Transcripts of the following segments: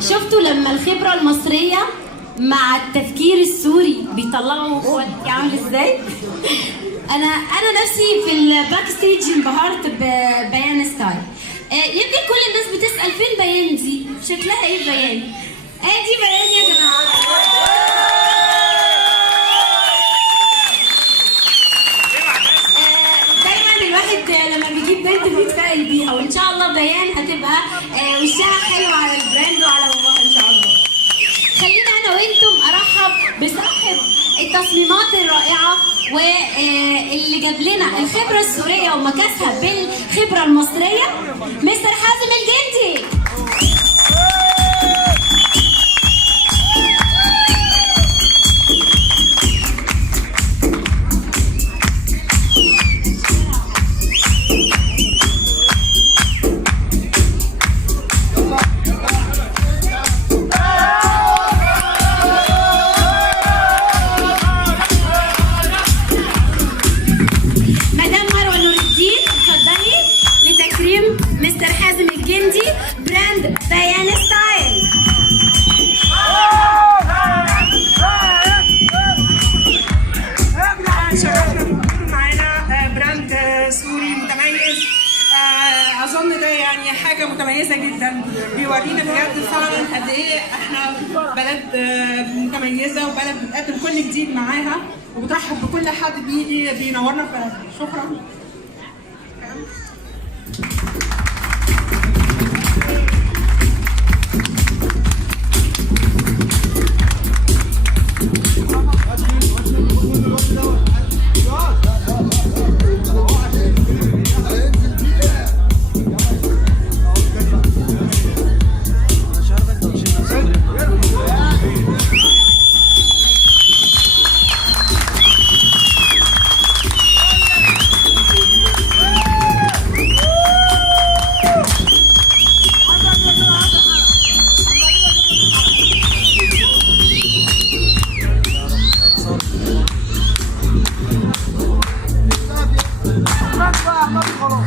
شفتوا لما الخبرة المصرية مع التفكير السوري بيطلعوا كواليتي عامل ازاي؟ انا نفسي في الباك ستيج انبهرت ببيان ستايل. يمكن كل الناس بتسأل فين بيان دي؟ شكلها ايه بيان؟ دي بيان يا جماعة. دايما الواحد لما بيجيب بنت بيتفائل بيها، وان شاء الله بيان هتبقى وشها حلو على البراند وعلى باباها ان شاء الله. خلينا انا وانتم ارحب بصاحب التصميمات الرائعه واللي جاب لنا الخبره السوريه ومكاسها بالخبره المصريه، مستر حازم الجندي. مستر حازم الجندي براند بيان ستايل. شرفنا بوجودكم معانا براند سوري متميز. اظن ده يعني حاجه متميزه جدا، بيورينا بجد فعلا قد ايه احنا بلد متميزه وبلد بتقدم كل جديد معاها، وبترحب بكل حد بيجي بينورنا في بلدنا. شكرا. بس بقى يا احمد خلاص.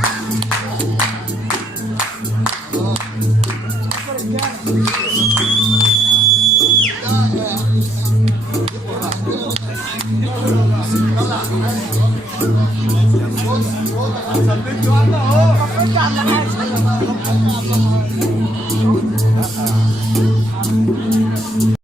ثبتي واحده اهو. ثبتي على حاجه.